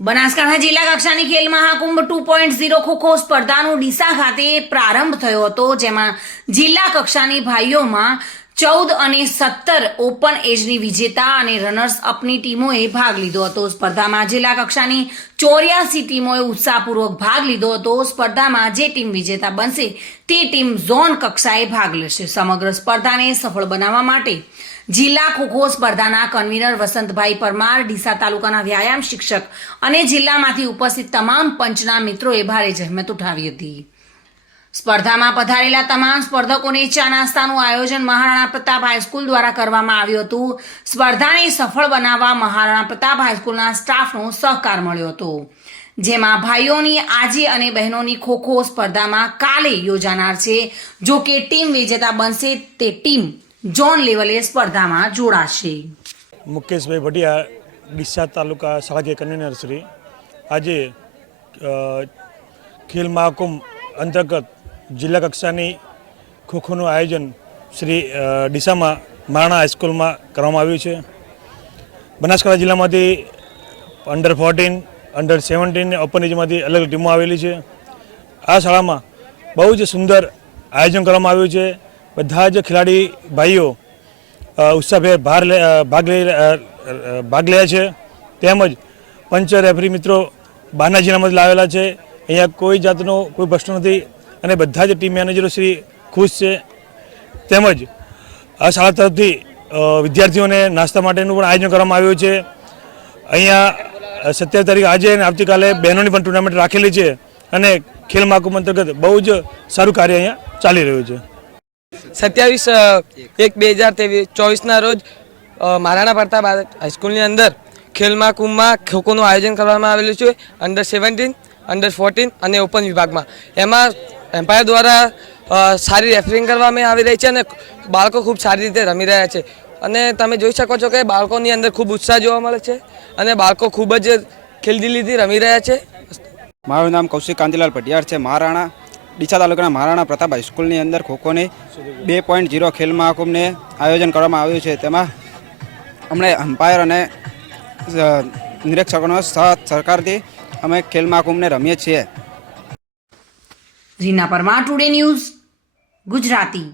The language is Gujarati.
બનાસકાંઠા જિલ્લા કક્ષાની ખેલ મહાકુંભ 2.0 ખોખો સ્પર્ધાનો ડીસા ખાતે પ્રારંભ થયો હતો, જેમાં જિલ્લા કક્ષાની ભાઈઓમાં 14 અને 17 ઓપન એજની વિજેતા અને રનર્સ અપની ટીમોએ ભાગ લીધો હતો। સ્પર્ધામાં જિલ્લા કક્ષાની 84 ટીમોએ ઉત્સાહપૂર્વક ભાગ લીધો હતો। સ્પર્ધામાં જે ટીમ વિજેતા બનશે તે ટીમ ઝોન કક્ષાએ ભાગ લેશે। સમગ્ર સ્પર્ધાને સફળ બનાવવા માટે જિલ્લા ખોખો સ્પર્ધાના કન્વીનર વસંતભાઈ પરમાર, ડીસા તાલુકાના વ્યાયામ શિક્ષક અને જિલ્લામાંથી ઉપસ્થિત તમામ પંચના મિત્રોએ ભારે જહેમત ઉઠાવી હતી। સ્પર્ધામાં પધારેલા તમામ સ્પર્ધકોને ચા નાસ્તાનું આયોજન મહારાણા પ્રતાપ હાઈસ્કૂલ દ્વારા કરવામાં આવ્યું હતું। સ્પર્ધાને સફળ બનાવવા મહારાણા પ્રતાપ હાઈસ્કૂલના સ્ટાફનો સહકાર મળ્યો હતો, જેમાં ભાઈઓની આજે અને બહેનોની ખોખો સ્પર્ધામાં કાલે યોજાનાર છે। જો કે ટીમ વિજેતા બનશે તે ટીમ ઝોન લેવલે સ્પર્ધામાં જોડાશે। મુકેશભાઈ ભટિયા, ડીસા તાલુકા શાળાકીય કન્વીનર શ્રી, આજે ખેલ મહાકુંભ અંતર્ગત જિલ્લા કક્ષાની ખોખોનું આયોજન શ્રી ડીસામાં મહારાણા હાઈસ્કૂલમાં કરવામાં આવ્યું છે। બનાસકાંઠા જિલ્લામાંથી અંડર 14, અંડર 17 ને ઓપન એજમાંથી અલગ અલગ ટીમો આવેલી છે। આ શાળામાં બહુ જ સુંદર આયોજન કરવામાં આવ્યું છે। બધા જ ખેલાડી ભાઈઓ ઉત્સાહભેર ભાગ લે છે, તેમજ પંચ રેફરી મિત્રો બહારના જિલ્લામાંથી લાવેલા છે। અહીંયા કોઈ જાતનો કોઈ પ્રશ્ન નથી અને બધા જ ટીમ મેનેજરો શ્રી ખુશ છે। તેમજ આ શાળા તરફથી વિદ્યાર્થીઓને નાસ્તા માટેનું પણ આયોજન કરવામાં આવ્યું છે। અહીંયા 27 તારીખ આજે અને આવતીકાલે બહેનોની પણ ટુર્નામેન્ટ રાખેલી છે અને ખેલ મહાકુંભ અંતર્ગત બહુ જ સારું કાર્ય અહીંયા ચાલી રહ્યું છે। 27/1/2024 રોજ મહારાણા પ્રતાપ હાઈસ્કૂલની અંદર ખેલ મહાકુંભમાં ખોખોનું આયોજન કરવામાં આવેલું છે। અંડર 17, અંડર 14 અને ઓપન વિભાગમાં એમાં એમ્પાયર દ્વારા સારી રેફરિંગ કરવામાં આવી રહી છે અને બાળકો ખૂબ સારી રીતે રમી રહ્યા છે અને તમે જોઈ શકો છો કે બાળકોની અંદર ખૂબ ઉત્સાહ જોવા મળે છે અને બાળકો ખૂબ જ ખેલદિલીથી રમી રહ્યા છે। મારું નામ કૌશિક કાંતિલાલ પટિયાર છે। મહારાણા ડીસા તાલુકાના મહારાણા પ્રતાપ હાઈસ્કૂલની અંદર ખોખોની 2.0 ખેલ મહાકુંભને આયોજન કરવામાં આવ્યું છે। તેમાં અમને અમ્પાયર અને નિરીક્ષકોનો સહકારથી અમે ખેલ મહાકુંભને રમીએ છીએ। Reena Parmar, today news, Gujarati.